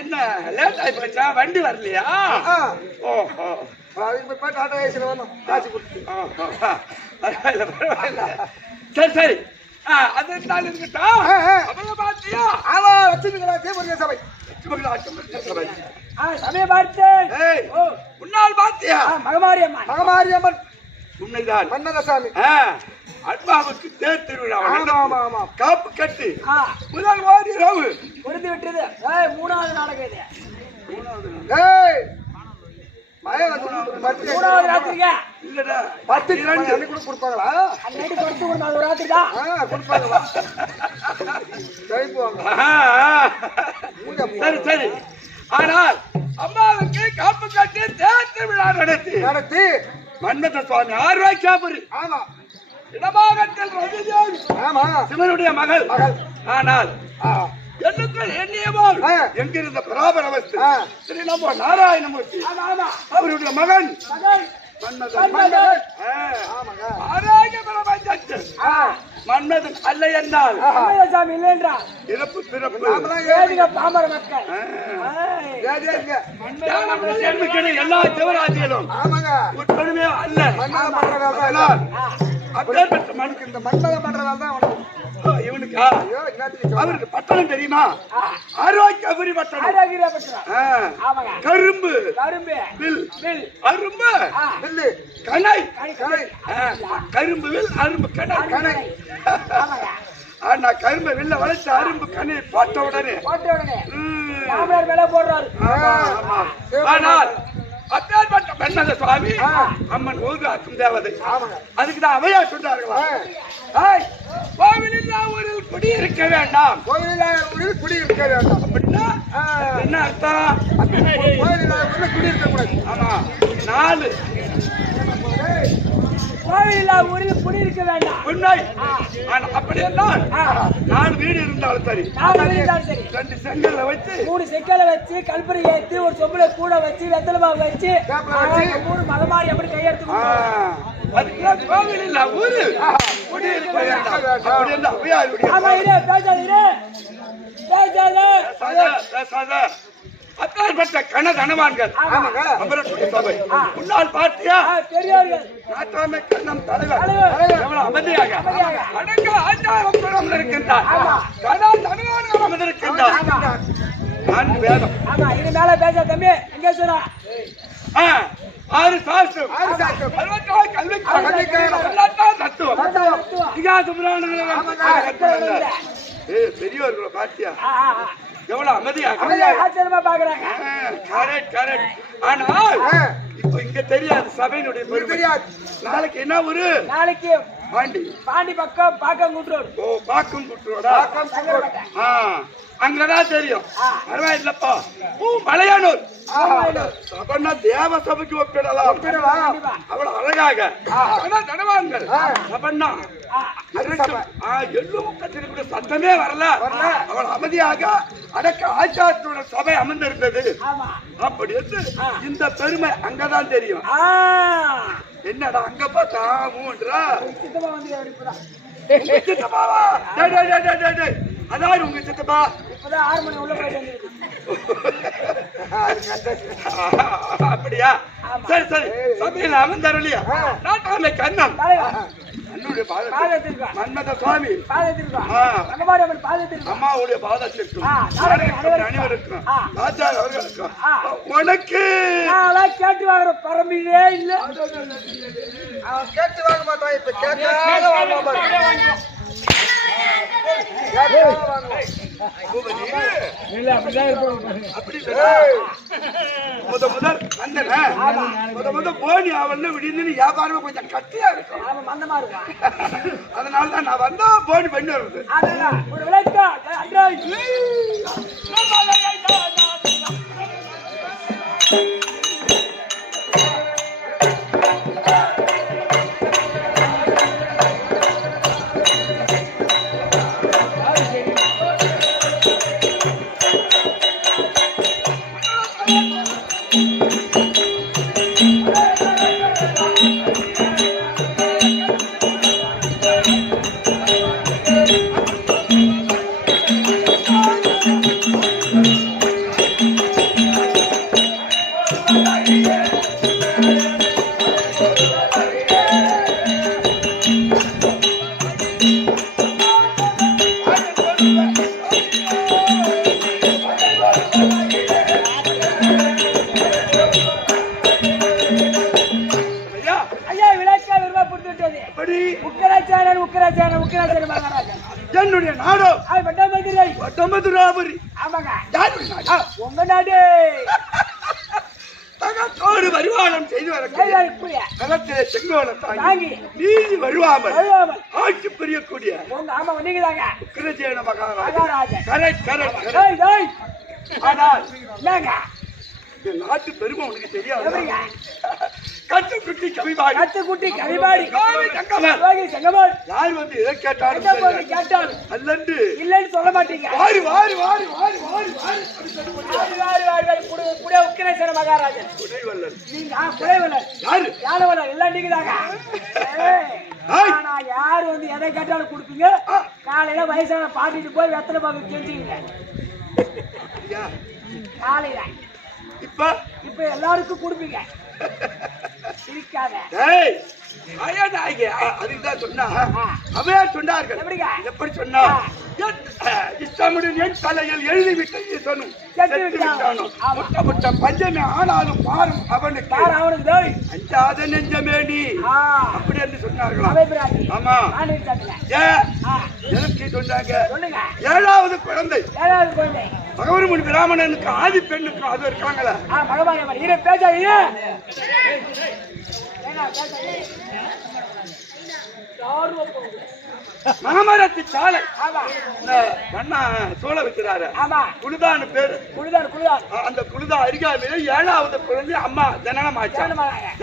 என்ன லேட் ஆகி போச்சா? வண்டி வரலையா? ஓஹோ, சரி சரி, அது இருக்கட்டும். பாத்தியா? ஆமா, லட்சுமி சபை சமய பார்த்தேன். முன்னாள் பாத்தியா? மகமாரியம்மன். மகமாரியம்மன் உண்மைதான். மன்னரசாமி அட்மாவுக்கு தேர் திருவிழா. காப்பு கட்டு முதல் வாரி இரவு முடிந்து விட்டது. மூணாவது நாடகம் இது. மூணாவது ராத்திரிங்க இல்லடா, 10 கூட கொடுப்பாங்களா? அன்னைக்கு கொடுத்து ஒரு ராத்திரி தான் கொடுப்பாங்களா? சரி சரி. ஆனால் அம்மாவுக்கு காப்பு கட்டி தேர் திருவிழா நடத்தி மன்மத சுவாமி 6 ரூபாய் சாப்பிடு. ஆமா, இடமாகத்தில் ரவிதேவி சிவனுடைய மகள். ஆனால் எண்ணுக்கள் எண்ணியவோல் எங்கிருந்த பராபர அவஸ்தை ஸ்ரீ நமோ நாராயணமூர்த்தி அவருடைய மகன் மன்மதன் அல்ல என்றால் இறப்பு பிறப்பு எல்லா சிவராஜிகளும் உட்படுமே அல்ல. அப்பேற்பட்ட மனுக்கு இந்த மன்மதன் பண்றதால தான் இவனுக்கு அவருக்கு பட்டணம் தெரியுமா? ஆரோக்கியபுரி பட்டணம். கரும்பு அரும்பு கணை. கரும்பு வில் அரும்பு கணை. ஆனா கரும்பு வில்ல வளைச்சு அரும்பு கணை போட்ட உடனே போடுறாரு. ஆனால் அப்பேற்பட்ட மன்மத சுவாமி அம்மன் ஊர்காக்கும் தேவதை. அதுக்குதான் அவையா சொன்னார்களா, கோவிலில்லா ஊரில் குடியிருக்க வேண்டாம். கோவிலில்லா ஊரில் குடியிருக்க வேண்டாம் அப்படின்னா என்ன அர்த்தம்? கோவிலில்லா ஊரில் குடியிருக்க கூடாது. ஆமா, 4 கோவிலில்லா ஊரில் குடியிருக்க வேண்டாம். உண்மை. அப்படி என்றால் 4 வீடு இருந்தாலும் சரி, 2 செங்கல்ல வச்சு 3 செங்கலை வச்சு கல்பரி ஏற்றி ஒரு சொம்புல கூட வச்சு வெத்தலை வச்சு 3 மதமாரி எப்படி கையெடுத்து அதுக்கெல்லாம் கோவிலில்லா ஊரில் குடியிருக்க வேண்டாம். அப்படி என்றால் அவையாருடைய அப்பேற்பட்ட கனதனவான்கள் அமரக்கூடிய சபை. முன்னாள் பார்த்தியா நாட்டாமை கண்ணம் தலைவர் எவ்வளவு அமைதியாக அடங்க ஆச்சாரம் இருக்கின்றார். கனதனவான்கள் அமர்ந்திருக்கின்றார். 4 வேதம். இது மேல பேச தம்பி எங்க சொன்னா 6 சாஸ்திரம் 64 கல்வி தத்துவம் பெரியவர்களை பார்த்தியா எவ்வளவு அமைதியாக ஆச்சரியமா பாக்குறாங்க. ஆனால் இப்ப இங்க தெரியாது சபையினுடைய தெரியாது. நாளைக்கு என்ன ஊரு? நாளைக்கு பாண்டி பக்கம் பாக்கங்குன்றோடு. ஓ, பாக்கங்குன்றோடா? அங்கதான் தெரியும். பரவாயில்லப்பா. மலையானூர் சபைன்னா தேவ சபைக்கு ஒப்பிடலாம். அவ்வளவு அழகாக தனவான்கள் சபைன்னா எள்ளும் கத்திரிக்கூடிய சத்தமே வரல. அவள் அமைதியாக அடக்க ஆச்சாரத்தோட சபை அமர்ந்திருந்தது. அப்படி வந்து இந்த பெருமை அங்கதான் தெரியும். என்னடா அங்க பார்த்தா சித்தப்பாவா? அதாவது உங்க சித்தப்பா இப்பதான் 6 மணி உள்ள போயிட்டு அப்படியா? சரி சரி, சபையில் அமர்ந்தாரலையா நாட்டாமை கண்ணம் மன்மத சுவாமி அம்மாவுடைய பாதத்திற்கும் அனைவருக்கும் ராஜா அவர்களுக்கும் உனக்கு கேட்டு வாங்குற பரம்பிலே இல்ல. கேட்டு வாங்க மாட்டான். இப்ப கேட்டு முதல் போனி அவன் விடிந்து வியாபாரம் கொஞ்சம் கட்டியா இருக்கும். அதனாலதான் நான் வந்தா போனி பண்ணி வருது. என்னுடைய நாடோ வட்டமதுராபுரி. உங்க நாடு தகத்தோடு வருமானம் செய்து வரக்கூடிய செங்கோலம் தாங்கி நீதி வழுவாமல் ஆட்சி புரியக்கூடிய உக்கிரசேன மகாராஜா. ஆனால் நாட்டு பெருமை உனக்கு தெரியாது. கட்டுக்குட்டி கவிபாடி யார் வந்து எதை கேட்டாலும் அல்லன்று இல்லன்னு சொல்ல மாட்டீங்க. வாரி வாரி வாரி வாரி வாரி உக்கிரேசன மகாராஜன் குடைவல்லர் யானவல்லர் எல்லாம் நீங்கதாங்க. யாரு வந்து எதை கேட்டாலும் கொடுப்பீங்க. காலையில வயசான பாட்டிட்டு போய் வெத்தலை பாக்கு கேட்டீங்க. காலையில இப்ப எல்லாருக்கும் கொடுப்பீங்க. அதுக்குதான் சொன்னா அவையா சொன்னார்கள். எப்படி சொன்னா இஷ்டமுடன் தலையில் எழுதிவிட்டு முட்ட பஞ்சமே ஆனாலும் பாரும் அவனுக்கு அஞ்சாத நெஞ்சமே நீ அப்படி என்று சொன்னார்களா? ஆமா. எனக்கு சொன்னாங்க 7வது குழந்தை பகவதி பிராமணனுக்கு ஆதி பெண்ணுக்கு அது இருக்காங்களா? மகமாரி அம்மன் இரு பேசா இரு. மகமரத்து சாலை ஆமா கண்ணா சோழ வைக்கிறாரு. ஆமா குழுதான் பேரு. குழுதான் அந்த குழுதா அருகாமையில 7வது குழந்தை அம்மா ஜனனம் ஆச்சு.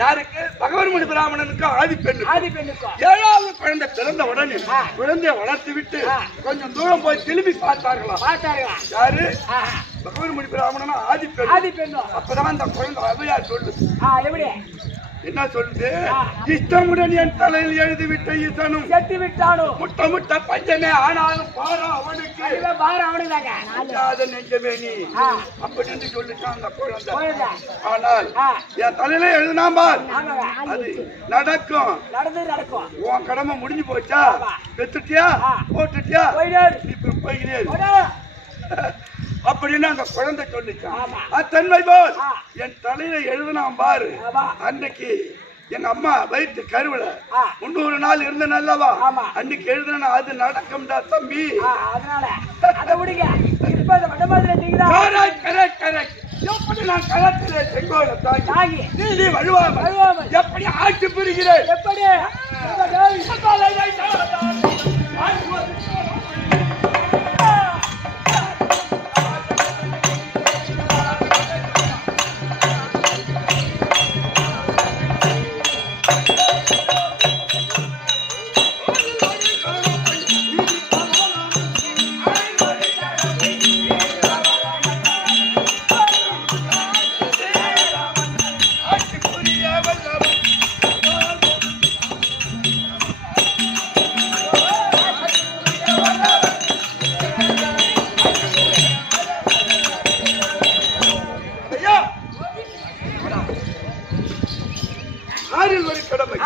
யாருக்கு? பகவதி பிராமணனுக்கு ஆதி பெண்ணுக்கு. 7வது குழந்தை பிறந்த உடனே குழந்தைய வளர்த்து விட்டு கொஞ்சம் தூரம் போய் திரும்பி பார்த்தார்களாம். யாரு? பகவதி பிராமணனும் ஆதி பெண். அப்பதான் அந்த குழந்தை அவையார் சொல்லுது. எப்படி என்ன சொல்லுது? இஷ்டமுடன் என் தலையில் எழுதிவிட்ட ஈசனும் செத்து விட்டானோ முட்ட பஞ்சமே ஆனாலும் பாரா அவனுக்கு நெஞ்சமே நீ அப்படின்னு சொல்லிட்டான் அந்த குழந்தை. ஆனால் என் தலையில எழுதினாம்பார் அது நடக்கும். உன் கடமை முடிஞ்சு போச்சா? பெத்துட்டியா போட்டுட்டியா இப்ப போய்கிறேன் அப்படின்னு அந்த குழந்தை சொல்லிச்சான். தன்மை போல் என் தலையில எழுதுனாம் பாரு. அன்னைக்கு எங்க அம்மா வயிற்று கருவில 300 நாள் இருந்த நல்லவா அன்னைக்கு எழுதுனா அது நடக்கும்டா தம்பி. எப்படி நான் களத்திலே செங்கோல தாங்கி நீ வழுவாம எப்படி ஆட்சி புரிகிறேன்? எப்படி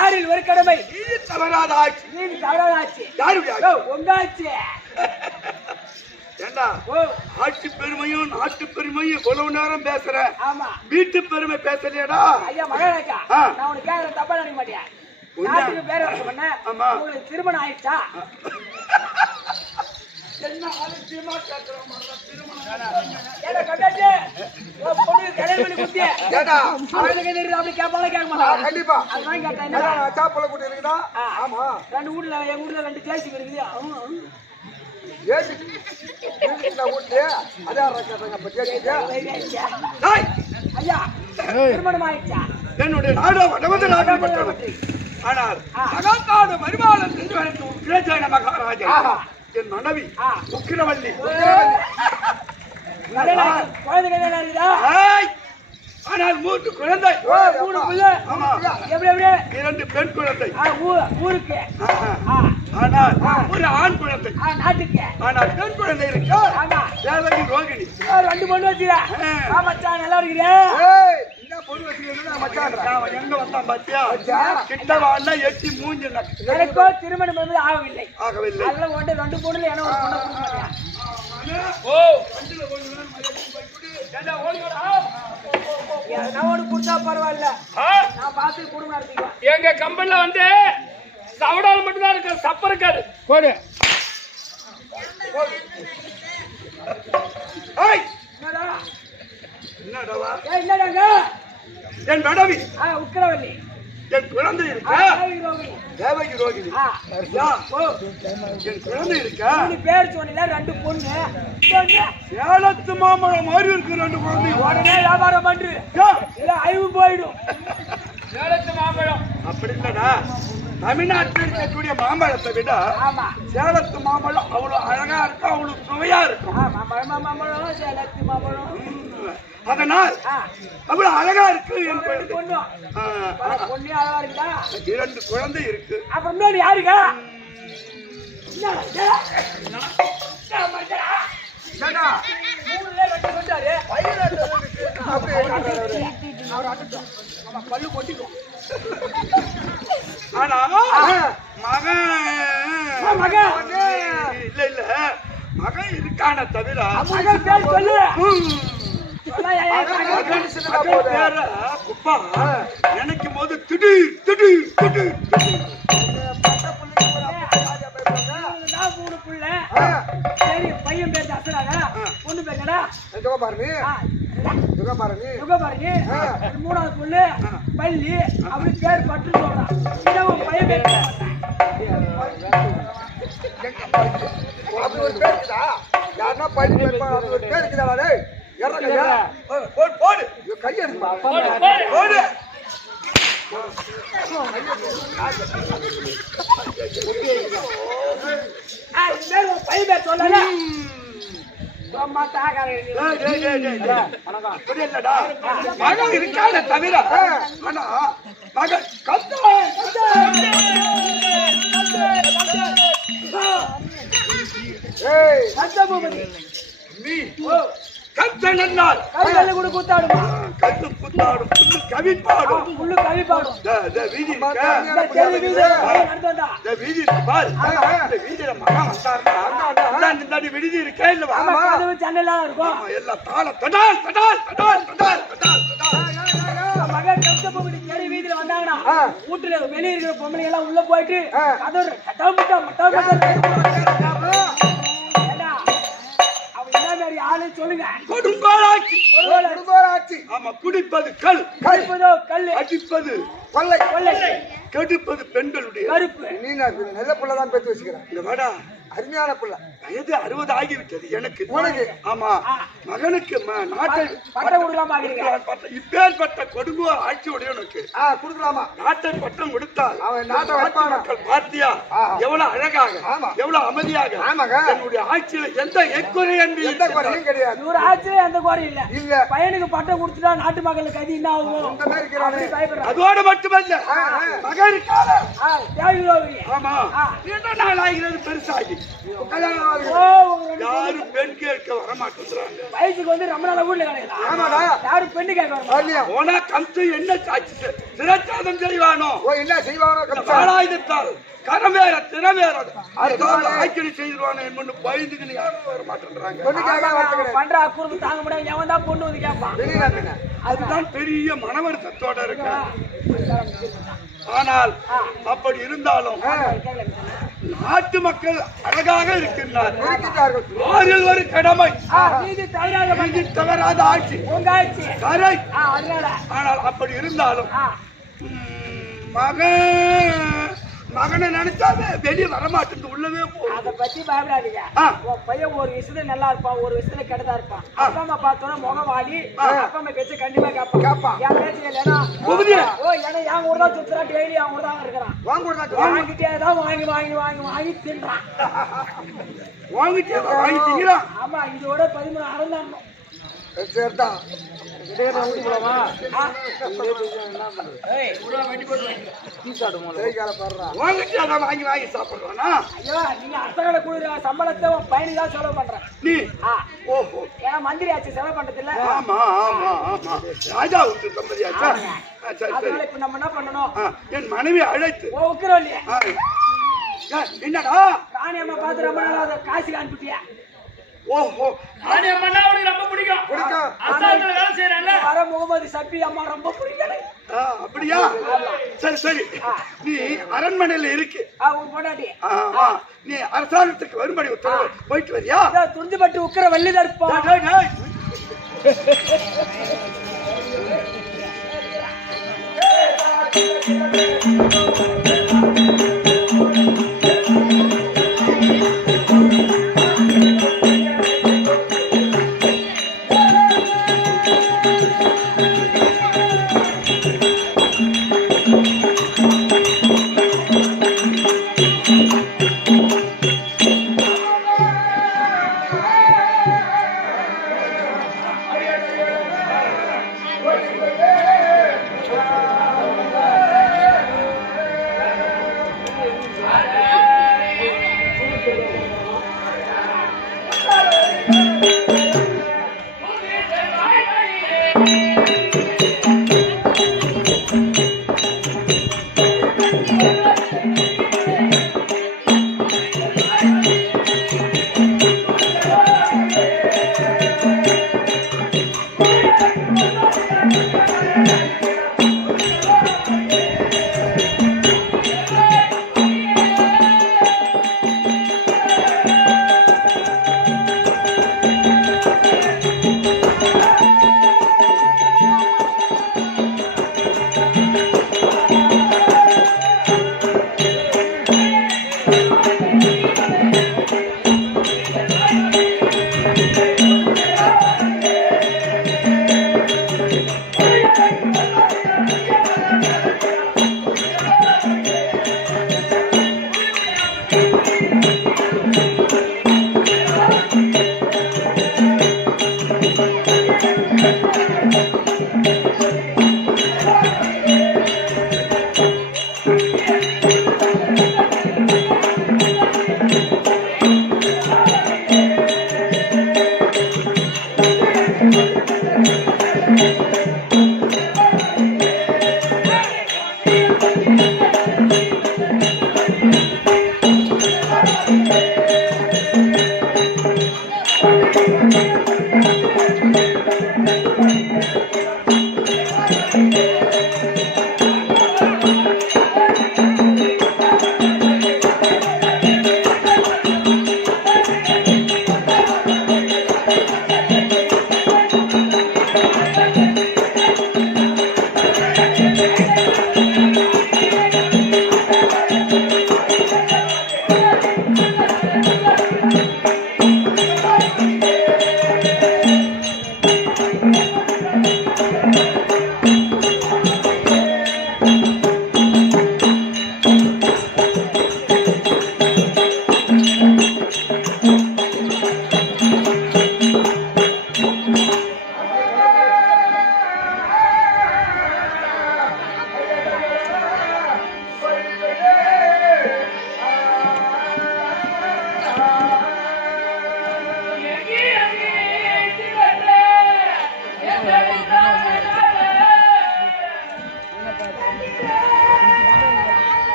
ஆறில் ஒரு கடமை நீதி தவறாத ஆட்சி. யாருடைய? உங்க ஆட்சி. ஏண்டா ஆட்சி பெருமையும் நாட்டு பெருமையும் இவ்வளவு நேரம் பேசுற, வீட்டு பெருமை பேசலையடா? ஐயா மகனாக்கா, நான் உனக்கு கேக்குறேன், தப்பா நினைக்க மாட்டேன். நாட்டுக்கு பேர் வர சொன்ன உங்களுக்கு திருமணம் ஆயிடுச்சா? என்ன ஆலட்சியமா கேக்குறோம்? கண்டிப்பா அதுதான் கேட்டேன். ஆமா 2 ஊர்ல எங்க ஊர்ல 2 ஜேசி இருக்குது. ஐயா திருமணம் ஆயிடுச்சா? என்னுடைய நாடு வடமது நாடு. ஆனால் மகாநாடு மருமாளன் என்று மகாராஜா என் மனைவி உக்கிரவல்லி. ஆனால் 3 குழந்தை. 2 பெண் குழந்தை ஊருக்கு. ஆனால் ஒரு ஆண் குழந்தை நாட்டுக்கு. ஆனால் பெண் குழந்தை இருக்கா? தேவகி ரோகிணி. 2 பொண்ணு வச்சுக்கிறா. நல்லா இருக்கிறேன். எங்க வந்தான் பாத்தியா? கிட்ட வாண்ணா எட்டி மூஞ்சி. எனக்கோ திருமணம் வந்து ஆகவில்லை. அதெல்லாம் 2 பொண்ணுல என்ன ஒரு பொண்ணை கொடுக்க மாட்டேன். பரவாயில்ல, நான் பார்த்து குடும்பம் நடத்திக்குவேன். எங்க கம்பெனில வந்து சவடால் மட்டும்தான் இருக்கு, சப்ப இருக்காது. போடு. என்னடாங்க? என் மனைவி உக்கிரவல்லி. என் குழந்தை இருக்கா? தேவகி ரோகிணி. என் குழந்தை இருக்கா? பேர் சொன்னீங்க 2 பொண்ணு. சேலத்து மாம்பழம் மாதிரி இருக்கு 2 குழந்தை. உடனே வியாபாரம் பண்று அழிவு போயிடும். சேலத்து மாம்பழம் அப்படி இல்லடா. தமிழ்நாட்டில் இருக்கக்கூடிய மாம்பழத்தை விட சேலத்து மாம்பழம் அவ்வளவு அழகா இருக்கும், அவ்வளவு சுவையா இருக்கும். சேலத்து மாம்பழம் அதனால் அவ்வளவு அழகா இருக்கு. 2 குழந்தை இருக்கு. அப்புறம் யாருங்க? பல்லு கொட்டிக்கும். ஆனா மகன் இல்ல மகன் இருக்கான தவிர நினைக்கும் போது திடீர் திடீர் திடீர் 3 புள்ள. சரி பையன் பேர் அசராடா, பொண்ணு பேருடா யுகபாரணி. யுகபாரணி. 3வது புள்ள பள்ளி, அப்படி பேர் பட்டு சொல்றான். இவன் பையன் பேர் அப்படி ஒரு பேர் இருக்குதா? யாருன்னா பையன் வைப்பான், அப்படி ஒரு பேர் இருக்குதாடா? டேய் எற கையா போடு கையை எடுப்பா. போடு. பையன் பேர் சொல்லல. மகன் இருக்கான தவிர ஆனா மகன் நீ கத்தனால் கல்லு கூட கூத்தாடுமா, கல்லு குத்தாடும் புல்லு கவிப்பாடும் புல்லு கவி பாடும். வீதி வீதி பாரு வீதியில மகன் வந்தாருன்னா விடுதி இருக்கே இல்லவா சென்னையில இருக்கும். எல்லாம் தாள தடால் தடால் தடால் தடால் தடால் மகன் கஷ்டப்பட்டு தேடி வீதியில வந்தாங்கன்னா வீட்டுல வெளியே இருக்கிற பொம்பளை எல்லாம் உள்ள போயிட்டு ஆளு சொல்லுங்க. கொடுங்கோலாட்சி. ஆமா, குடிப்பது கல், கல், அடிப்பது கொள்ளை, கெடுப்பது பெண்களுடைய கருப்பு. நீ நல்ல பிள்ளைதான் பெற்று வச்சுக்கிறேன். இந்த வாடா அருமையான பிள்ளை. வயது 60 ஆகிவிட்டது எனக்கு. உனக்கு? ஆமா, மகனுக்கு நாட்டை பட்டம் கொடுக்கலாம் பாக்குறீங்க. இப்பேற்பட்ட கொடுங்கோ ஆட்சியுடைய உனக்கு கொடுக்கலாமா? நாட்டை பட்டம் கொடுத்தால் அவன் நாட்டை வைப்பான மக்கள் பார்த்தியா எவ்வளவு அழகாக, எவ்வளவு அமைதியாக. ஆமாங்க, என்னுடைய ஆட்சியில எந்த எக்குறை என்று எந்த குறையும் கிடையாது. இவர் ஆட்சியில எந்த குறையும் இல்ல. இல்ல பையனுக்கு பட்டம் கொடுத்துட்டா நாட்டு மக்களுக்கு அது என்ன ஆகும்? அதோட மட்டுமல்ல, மகனுக்கான ஆமா 2 நாள் ஆகிறது பெருசாகி யாரும் பெண் கேட்க வர மாட்டேங்கிறாங்க. வயசுக்கு வந்து ரொம்ப நாள வீட்டுல கிடையாது. யாரும் பெண்ணு கேட்க வர போனா கம்சு என்ன சாட்சி சிரச்சாதம் செய்வானோ, என்ன செய்வானோ, ஆயுதத்தால் கரவேற திறவேற ஆய்ச்சல் செய்திருவானோ என்று பயந்துக்கு யாரும் வர மாட்டேங்கிறாங்க. பண்ற அக்குறுப்பு தாங்க முடியாது. எவன் தான் பொண்ணு வந்து கேட்பான். அதுதான் பெரிய மன வருத்தத்தோட இருக்கு. ஆனால் அப்படி இருந்தாலும் நாட்டு மக்கள் அழகாக இருக்கின்றார்கள். ஒரு கடமை, நீதி தவறாத ஆட்சி. ஆனால் அப்படி இருந்தாலும் மகனை நினைச்சாவே வெளியே வரமாட்டேன், உள்ளவே போகும். அதை பத்தி பயப்படாதீங்க. பையன் ஒரு விஷயத்துல நல்லா இருப்பான், ஒரு விஷயத்துல கெட்டதா இருப்பான். அப்பா அம்மா பார்த்தோன்னா முகம் வாடி, அப்பா அம்மா பேச்சு கண்டிப்பா கேட்பான். என் பேச்சு இல்லைன்னா ஏன்னா என் ஊர் தான் சுத்துறா, டெய்லி என் ஊர் தான் இருக்கிறான். வாங்கிட்டே தான் வாங்கி வாங்கி வாங்கி வாங்கி தின்றான். வாங்கிட்டே வாங்கி திங்கிறான். ஆமா, இதோட 13 அறந்தாண்டோம். சரிதான். வாங்கி வாங்கி சாப்பிடுறானா? ஐயோ, நீங்க அசகட குடுற சம்பளத்தை பையனுக்கு தான் செலவு பண்ற நீ. ஓஹோ, ஏன்னா மந்திரி ஆச்சு செலவு பண்றது இல்ல. ஆமா ஆமா ஆமா, ராஜா விட்டு தம்பதியாச்சா? அதனால இப்ப நம்ம என்ன பண்ணணும், என் மனைவி அழைத்து உக்கிறோம் இல்லையா? என்னடா ராணி அம்மா பார்த்து ரொம்ப நாள் அதை காசு அனுப்பிட்டியா? ஓஹோ, ராணி அம்மா உனக்கு ரொம்ப பிடிக்கும். அசாத்துல வேலை செய்யறாங்க. வர முகமது சப்பி அம்மா ரொம்ப பிடிக்கல. அப்படியா? சரி சரி, நீ அரண்மனையில இருக்கு. உன் பொண்டாட்டி நீ அரசாங்கத்துக்கு வரும்படி உத்தரவு போயிட்டு வரியா? துணிஞ்சு பட்டு உக்கிற வெள்ளிதான் இருப்பான்.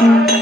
Thank you.